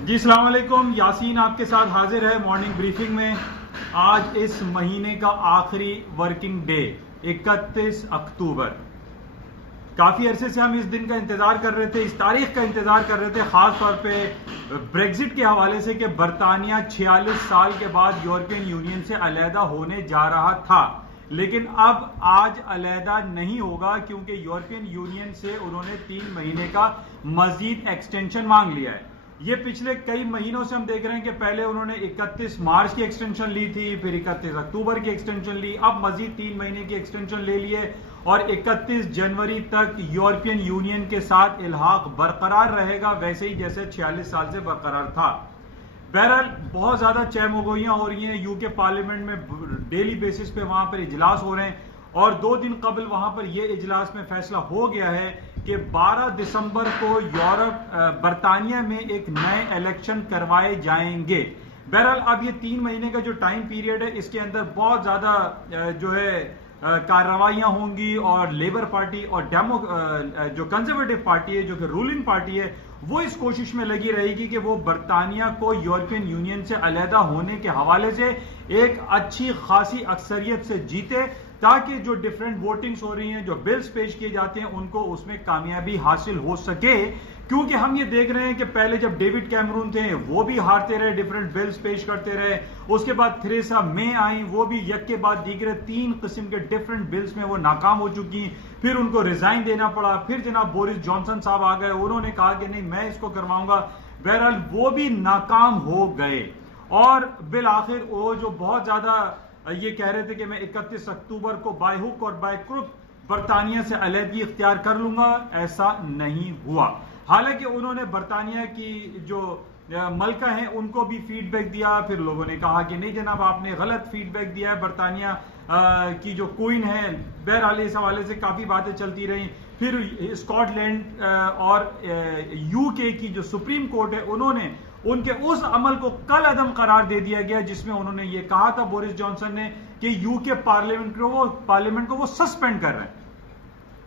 जी अस्सलाम वालेकुम। यासीन आपके साथ हाजिर है मॉर्निंग ब्रीफिंग में। आज इस महीने का आखिरी वर्किंग डे 31 अक्टूबर। काफी अरसे से हम इस दिन का इंतजार कर रहे थे, इस तारीख का इंतजार कर रहे थे, खास तौर पे ब्रेग्जिट के हवाले से कि बरतानिया 46 साल के बाद यूरोपियन यूनियन से अलहदा होने जा रहा था। लेकिन अब आज अलहदा नहीं होगा क्योंकि यूरोपियन यूनियन से उन्होंने 3 महीने का मजीद एक्सटेंशन मांग लिया है। ये पिछले कई महीनों से हम देख रहे हैं कि पहले उन्होंने 31 मार्च की एक्सटेंशन ली थी, फिर 31 अक्टूबर की एक्सटेंशन ली, अब मजीद 3 महीने की एक्सटेंशन ले लिए और 31 जनवरी तक यूरोपियन यूनियन के साथ इल्हाक बरकरार रहेगा, वैसे ही जैसे 46 साल से बरकरार था। बहरहाल बहुत ज्यादा चहमगोइयां हो रही हैं यूके पार्लियामेंट में, डेली बेसिस पे वहां पर इजलास हो रहे हैं और 2 दिन कबल वहां पर यह इजलास में फैसला हो गया है कि 12 दिसंबर को बरतानिया में एक नए इलेक्शन करवाए जाएंगे। बहरहाल अब ये 3 महीने का जो टाइम पीरियड है, इसके अंदर बहुत ज्यादा जो है कार्रवाइयां होंगी और लेबर पार्टी और जो कंजर्वेटिव पार्टी है, जो कि रूलिंग पार्टी है, वो इस कोशिश में लगी रहेगी कि वो बरतानिया को यूरोपियन यूनियन से अलहदा होने के हवाले से एक अच्छी खासी अक्सरियत से जीते, ताकि जो डिफरेंट वोटिंग्स हो रही हैं, जो बिल्स पेश किए जाते हैं, उनको उसमें कामयाबी हासिल हो सके। क्योंकि हम ये देख रहे हैं कि पहले जब डेविड कैमरून थे वो भी हारते रहे, डिफरेंट बिल्स पेश करते रहे। उसके बाद थेरेसा मे आई, वो भी यक के बाद दीगरे 3 किस्म के डिफरेंट बिल्स में वो नाकाम हो चुकी, फिर उनको रिजाइन देना पड़ा। फिर जनाब बोरिस जॉनसन साहब आ गए, उन्होंने कहा कि नहीं मैं इसको करवाऊंगा, बहरहाल वो भी नाकाम हो गए और बिल आखिर वो जो बहुत ज्यादा ये कह रहे थे कि मैं 31 अक्टूबर को बाय हुक और बाय क्रुक बरतानिया से अलहदगी इख्तियार कर लूंगा, ऐसा नहीं हुआ। हालांकि उन्होंने बरतानिया की जो मलका हैं उनको भी फीडबैक दिया, फिर लोगों ने कहा कि नहीं जनाब आपने गलत फीडबैक दिया है, बरतानिया की जो क्वीन है। बहरहाल इस हवाले से काफी बातें चलती रही। फिर स्कॉटलैंड और यूके की जो सुप्रीम कोर्ट है, उन्होंने उनके उस अमल को कल अदम करार दे दिया गया जिसमें उन्होंने ये कहा था बोरिस जॉनसन ने कि यूके पार्लियामेंट को वो सस्पेंड कर रहे हैं।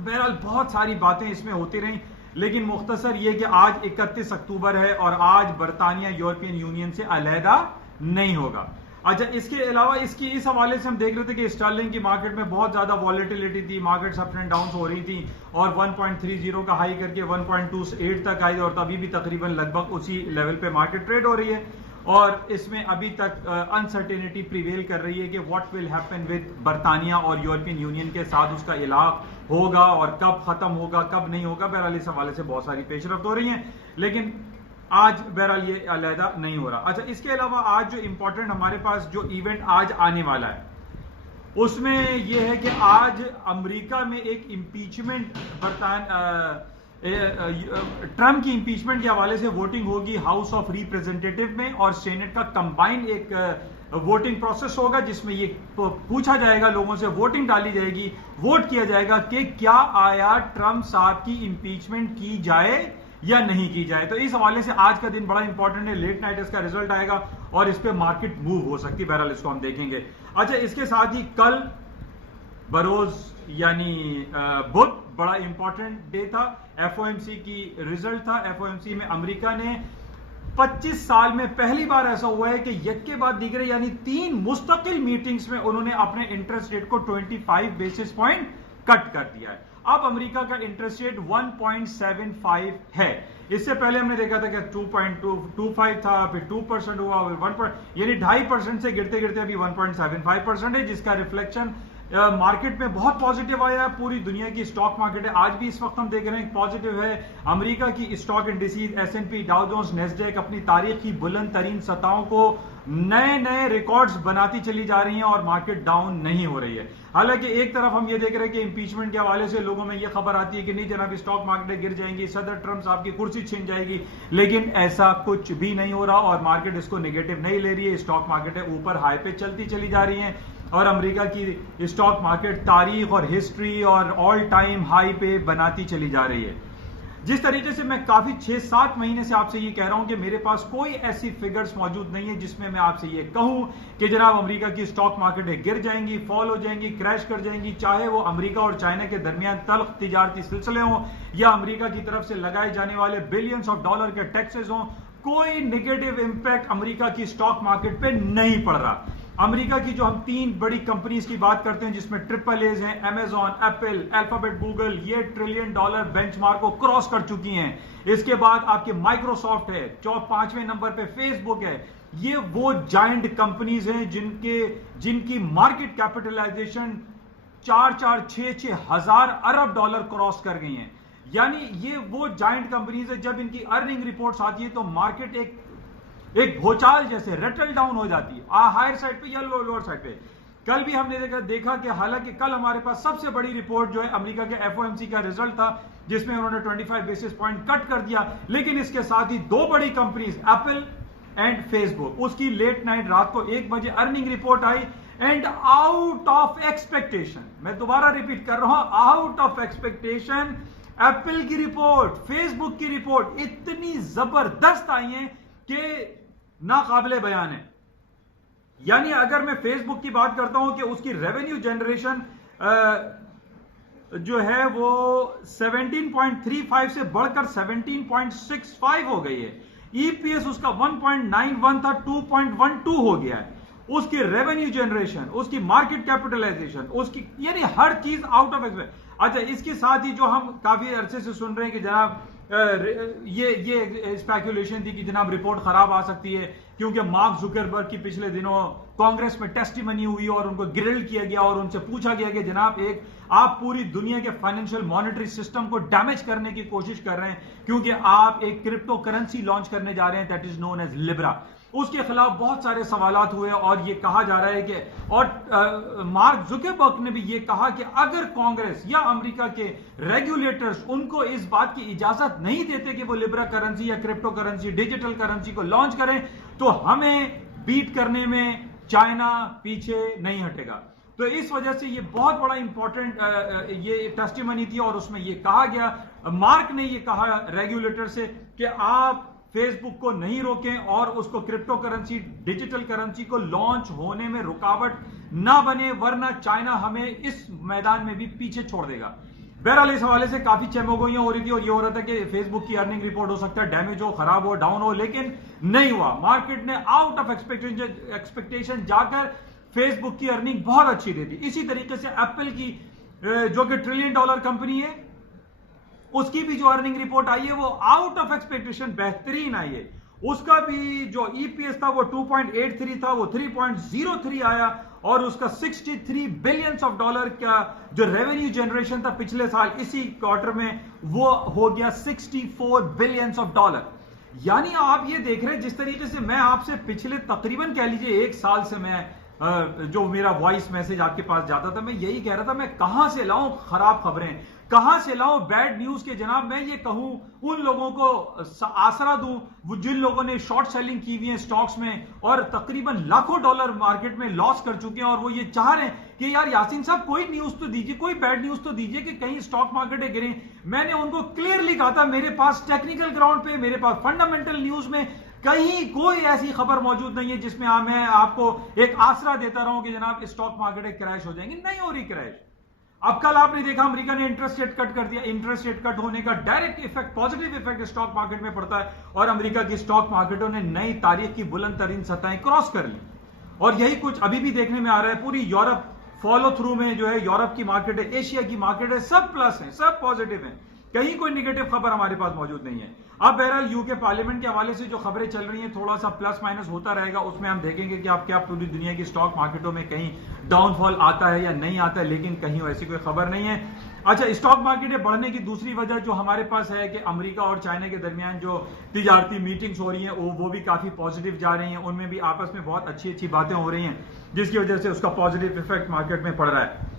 बहरहाल बहुत सारी बातें इसमें होती रही, लेकिन मुख्तसर ये कि आज 31 अक्टूबर है और आज बरतानिया यूरोपियन यूनियन से अलहदा नहीं होगा। अच्छा, इसके अलावा इस हवाले से हम देख रहे थे कि स्टर्लिंग की मार्केट में बहुत ज्यादा वॉलेटिलिटी थी, मार्केट्स अप एंड डाउन हो रही थी और 1.30 का हाई करके 1.28 तक आई और तभी भी तकरीबन लगभग उसी लेवल पे मार्केट ट्रेड हो रही है। और इसमें अभी तक अनसर्टेनिटी प्रिवेल कर रही है कि व्हाट विल हैपन विद बरतानिया और यूरोपियन यूनियन के साथ उसका इलाक होगा और कब खत्म होगा कब नहीं होगा। बहरहाल इस हवाले से बहुत सारी पेशरफ्त हो रही है, लेकिन आज बहरहाल ये अलहदा नहीं हो रहा। अच्छा, इसके अलावा आज जो इंपॉर्टेंट हमारे पास जो इवेंट आज आने वाला है, उसमें यह है कि आज अमेरिका में एक इम्पीचमेंट ट्रंप की इम्पीचमेंट के हवाले से वोटिंग होगी हाउस ऑफ रिप्रेजेंटेटिव में और सेनेट का कंबाइंड एक वोटिंग प्रोसेस होगा, जिसमें ये पूछा जाएगा, लोगों से वोटिंग डाली जाएगी, वोट किया जाएगा कि क्या आया ट्रंप साहब की इम्पीचमेंट की जाए या नहीं की जाए। तो इस हवाले से आज का दिन बड़ा इंपॉर्टेंट है, लेट नाइट इसका रिजल्ट आएगा और इस पे मार्केट मूव हो सकती है। बहरहाल इसको हम देखेंगे। अच्छा, इसके साथ ही कल बरोज यानी बुध बड़ा इंपॉर्टेंट डे था, एफओएमसी की रिजल्ट था। एफओएमसी में अमेरिका ने 25 साल में पहली बार ऐसा हुआ है कि यक के बाद दीगरे यानी 3 मुस्तकिल मीटिंग्स में उन्होंने अपने इंटरेस्ट रेट को 25 बेसिस पॉइंट कट कर दिया है। अब अमेरिका का इंटरेस्ट रेट 1.75 है। इससे पहले हमने देखा था कि 2.25 था, फिर 2% हुआ, फिर 1% यानी 2.5% से गिरते गिरते अभी 1.75% है, जिसका रिफ्लेक्शन मार्केट में बहुत पॉजिटिव आया है। पूरी दुनिया की स्टॉक मार्केट है आज भी इस वक्त हम देख रहे हैं पॉजिटिव है। अमेरिका की stock indices S&P, Dow Jones, Nasdaq अपनी तारीख की बुलंद तरीन सतहों को नए नए रिकॉर्ड्स बनाती चली जा रही हैं और मार्केट डाउन नहीं हो रही है। हालांकि एक तरफ हम ये देख रहे हैं कि इंपीचमेंट के हवाले से लोगों में ये खबर आती है कि नहीं जनाब स्टॉक मार्केट गिर जाएंगी, सदर ट्रंप साहब की कुर्सी छिन जाएगी, लेकिन ऐसा कुछ भी नहीं हो रहा और मार्केट इसको नेगेटिव नहीं ले रही है। स्टॉक मार्केट है ऊपर हाई पे चलती चली जा रही है और अमेरिका की स्टॉक मार्केट तारीख और हिस्ट्री और ऑल टाइम हाई पे बनाती चली जा रही है। जिस तरीके से मैं काफी 6-7 महीने से आपसे ये कह रहा हूं कि मेरे पास कोई ऐसी फिगर्स मौजूद नहीं है जिसमें मैं आपसे ये कहूं कि जनाब अमेरिका की स्टॉक मार्केटें गिर जाएंगी, फॉल हो जाएंगी, क्रैश कर जाएंगी, चाहे वो अमेरिका और चाइना के दरमियान तल्ख तिजारती सिलसिले हों या अमेरिका की तरफ से लगाए जाने वाले बिलियंस ऑफ डॉलर के टैक्सेस हों। कोई नेगेटिव इंपैक्ट अमेरिका की स्टॉक मार्केट पे नहीं पड़ रहा। अमेरिका की जो हम 3 बड़ी कंपनीज की बात करते हैं जिसमें ट्रिपल एज हैं, अमेजॉन, एप्पल, अल्फाबेट, गूगल, ये $1 ट्रिलियन बेंचमार्क को क्रॉस कर चुकी हैं। इसके बाद आपके माइक्रोसॉफ्ट है, 5वें नंबर पे फेसबुक है। ये वो जायंट कंपनीज हैं जिनकी मार्केट कैपिटलाइजेशन 4-6 हजार अरब डॉलर क्रॉस कर गई हैं। यानी ये वो जायंट कंपनीज है, जब इनकी अर्निंग रिपोर्ट्स आती है तो मार्केट एक भूचाल जैसे रटल डाउन हो जाती है, हायर साइड पे या लोअर साइड पे। कल भी हमने देखा कि हालांकि कल हमारे पास सबसे बड़ी रिपोर्ट जो है अमेरिका के FOMC का रिजल्ट था, जिसमें उन्होंने 25 बेसिस पॉइंट कट कर दिया। लेकिन इसके साथ ही 2 बड़ी कंपनीज एप्पल एंड फेसबुक, उसकी लेट नाइट रात को 1 बजे earning report I and out of expectation, मैं दोबारा रिपीट कर रहा हूं, आउट ऑफ एक्सपेक्टेशन एप्पल की रिपोर्ट, फेसबुक की रिपोर्ट इतनी जबरदस्त आई है कि नाकाबिले बयान है। यानी अगर मैं फेसबुक की बात करता हूं कि उसकी रेवेन्यू जनरेशन जो है वो 17.35 से बढ़कर 17.65 हो गई है। EPS उसका 1.91 था, 2.12 हो गया है। उसकी रेवेन्यू जनरेशन, उसकी मार्केट कैपिटलाइजेशन, उसकी यानी हर चीज आउट ऑफ एक्सपेक्ट। अच्छा, इसके साथ ही जो हम काफी अरसे से सुन रहे हैं कि जनाब ये स्पेकुलेशन थी कि जनाब रिपोर्ट खराब आ सकती है क्योंकि मार्क जुकरबर्ग की पिछले दिनों कांग्रेस में टेस्टिमनी हुई और उनको ग्रिल किया गया और उनसे पूछा गया कि जनाब आप पूरी दुनिया के फाइनेंशियल मॉनेटरी सिस्टम को डैमेज करने की कोशिश कर रहे हैं क्योंकि आप एक क्रिप्टो करेंसी लॉन्च करने जा रहे हैं that is known as Libra. उसके खिलाफ बहुत सारे सवालात हुए और ये कहा जा रहा है कि और मार्क जुकरबर्ग ने भी ये कहा कि अगर कांग्रेस या अमेरिका के रेगुलेटर्स उनको इस बात की इजाजत नहीं देते कि वो लिब्रा करेंसी या क्रिप्टो करेंसी, डिजिटल करेंसी को लॉन्च करें, तो हमें बीट करने में चाइना पीछे नहीं हटेगा। तो इस वजह से ये बहुत बड़ा इंपॉर्टेंट ये टेस्टिमनी थी और उसमें ये कहा गया, मार्क ने ये कहा रेगुलेटर से कि आप फेसबुक को नहीं रोकें और उसको क्रिप्टो करेंसी, डिजिटल करेंसी को लॉन्च होने में रुकावट ना बने, वरना चाइना हमें इस मैदान में भी पीछे छोड़ देगा। बहरहाल इस हवाले से काफी चमोगोइयां हो रही थी और ये हो रहा था कि फेसबुक की अर्निंग रिपोर्ट हो सकता है डैमेज हो, खराब हो, डाउन हो, लेकिन नहीं हुआ। मार्केट ने आउट ऑफ एक्सपेक्टेशन जाकर फेसबुक की अर्निंग बहुत अच्छी दे दी। इसी तरीके से एप्पल की जो कि $1 ट्रिलियन कंपनी है, उसकी भी जो अर्निंग रिपोर्ट आई है वो आउट ऑफ एक्सपेक्टेशन बेहतरीन आई है। उसका भी जो EPS था वो 2.83 था, वो 3.03 आया और उसका $63 बिलियन का जो रेवेन्यू जनरेशन था पिछले साल इसी क्वार्टर में वो हो गया $64 बिलियन। यानी आप ये देख रहे हैं जिस तरीके से मैं आपसे पिछले तकरीबन कह लीजिए 1 साल से मैं जो मेरा वॉइस मैसेज आपके पास जाता था, मैं यही कह रहा था मैं कहां से लाऊं खराब खबरें, कहां से लाऊं बैड न्यूज के जनाब मैं ये कहूं उन लोगों को आसरा दूं जिन लोगों ने शॉर्ट सेलिंग की हुई है स्टॉक्स में और तकरीबन लाखों डॉलर मार्केट में लॉस कर चुके हैं और वो ये चाह रहे हैं कि यार यासीन साहब कोई न्यूज तो दीजिए, कोई बैड न्यूज तो दीजिए कि कहीं स्टॉक मार्केट गिरे। मैंने उनको क्लियरली कहा था मेरे पास टेक्निकल ग्राउंड पे, मेरे पास फंडामेंटल न्यूज में कहीं कोई ऐसी खबर मौजूद नहीं है जिसमें मैं आपको एक आसरा देता रहूं कि जनाब स्टॉक मार्केट क्रैश हो जाएंगे। नहीं हो रही क्रैश। अब कल आपने देखा अमेरिका ने इंटरेस्ट रेट कट कर दिया। इंटरेस्ट रेट कट होने का direct effect, positive effect stock market में पड़ता है और अमेरिका की स्टॉक मार्केटों ने नई तारीख की बुलंद तरीन सतहें क्रॉस कर ली और यही कुछ अभी भी देखने में आ रहा है। पूरी यूरोप फॉलो थ्रू में जो है, यूरोप की मार्केट है, एशिया की मार्केट है, सब प्लस है, सब पॉजिटिव है, कहीं कोई नेगेटिव खबर हमारे पास मौजूद नहीं है। अब बहरहाल यूके पार्लियामेंट के हवाले से जो खबरें चल रही हैं थोड़ा सा प्लस माइनस होता रहेगा, उसमें हम देखेंगे कि आप क्या पूरी दुनिया की स्टॉक मार्केटों में कहीं डाउनफॉल आता है या नहीं आता है, लेकिन कहीं ऐसी कोई खबर नहीं है। अच्छा, स्टॉक मार्केट बढ़ने की दूसरी वजह जो हमारे पास है कि अमेरिका और चाइना के दरमियान जो तिजारती मीटिंग्स हो रही हैं वो भी काफी पॉजिटिव जा रही हैं, उनमें भी आपस में बहुत अच्छी अच्छी बातें हो रही हैं जिसकी वजह से उसका पॉजिटिव इफेक्ट मार्केट में पड़ रहा है।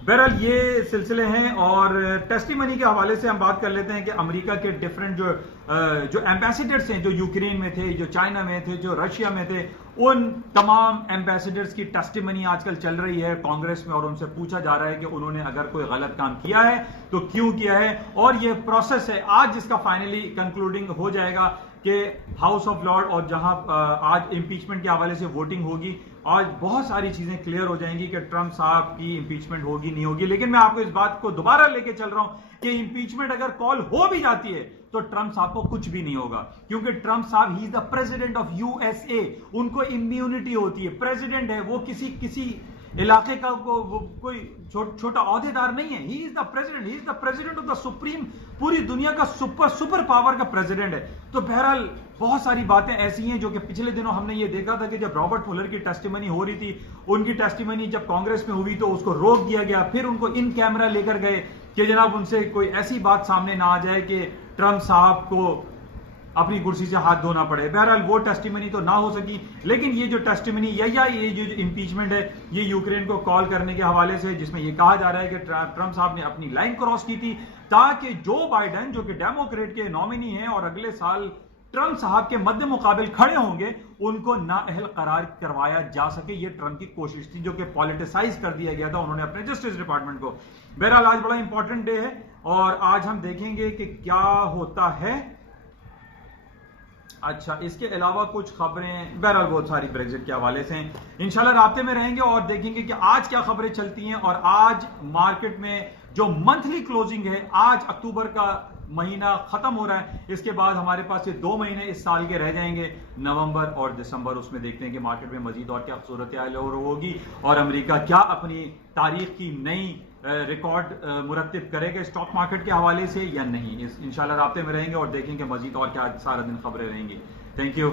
बहरहाल ये सिलसिले हैं और टेस्टिमनी के हवाले से हम बात कर लेते हैं कि अमेरिका के डिफरेंट जो एम्बेसडर्स हैं, जो यूक्रेन में थे, जो चाइना में थे, जो रशिया में थे, उन तमाम एम्बेसडर्स की टेस्टिमनी आजकल चल रही है कांग्रेस में और उनसे पूछा जा रहा है कि उन्होंने अगर कोई गलत काम किया है तो क्यों किया है। और ये प्रोसेस है आज जिसका फाइनली कंक्लूडिंग हो जाएगा कि हाउस ऑफ लॉर्ड और जहां आज इंपीचमेंट के हवाले से वोटिंग होगी, आज बहुत सारी चीजें क्लियर हो जाएंगी कि ट्रंप साहब की इंपीचमेंट होगी नहीं होगी। लेकिन मैं आपको इस बात को दोबारा लेके चल रहा हूं कि इंपीचमेंट अगर कॉल हो भी जाती है तो ट्रंप साहब को कुछ भी नहीं होगा, क्योंकि ट्रंप साहब he is the president of USA, उनको इम्यूनिटी होती है, प्रेसिडेंट है वो, किसी इलाके का कोई छोटा ओहदेदार नहीं है। He is the president of the supreme, पूरी दुनिया का सुपर पावर का प्रेसिडेंट है। तो बहरहाल बहुत सारी बातें ऐसी हैं जो कि पिछले दिनों हमने ये देखा था कि जब रॉबर्ट मुलर की टेस्टिमनी हो रही थी, उनकी टेस्टिमनी जब कांग्रेस में हुई तो उसको रोक दिया गया, फिर उनको इन कैमरा लेकर गए कि जनाब उनसे कोई ऐसी बात सामने ना आ जाए कि ट्रंप साहब को अपनी कुर्सी से हाथ धोना पड़े। बहरहाल वो टेस्टिमनी तो ना हो सकी, लेकिन ये जो टेस्टिमनी या ये जो इंपीचमेंट है ये यूक्रेन को कॉल करने के हवाले से, जिसमें ये कहा जा रहा है कि ट्रंप साहब ने अपनी लाइन क्रॉस की थी ताकि जो बाइडेन जो कि डेमोक्रेट के नॉमिनी हैं और अगले साल ट्रंप साहब के मध्य मुकाबिल खड़े होंगे, उनको नाअहल करार करवाया जा सके। ये ट्रंप की कोशिश थी जो कि पॉलिटिसाइज कर दिया गया था उन्होंने अपने जस्टिस डिपार्टमेंट को। बहरहाल आज बड़ा इंपॉर्टेंट डे है और आज हम देखेंगे कि क्या होता है। अच्छा, इसके अलावा कुछ खबरें बहरहाल बहुत सारी ब्रेग्जिट के हवाले से इंशाल्लाह राब्ते में रहेंगे और देखेंगे कि आज क्या खबरें चलती हैं। और आज मार्केट में जो मंथली क्लोजिंग है, आज अक्टूबर का महीना खत्म हो रहा है, इसके बाद हमारे पास ये 2 महीने इस साल के रह जाएंगे, नवंबर और दिसंबर। उसमें देखते हैं कि मार्केट में मजीद और क्या सूरत हाल होगी और अमेरिका क्या अपनी तारीख की नई रिकॉर्ड मुरत्तिब करेगा स्टॉक मार्केट के हवाले से या नहीं। इंशाल्लाह राब्ते में रहेंगे और देखेंगे मजीद और क्या सारा दिन खबरें रहेंगी। Thank you.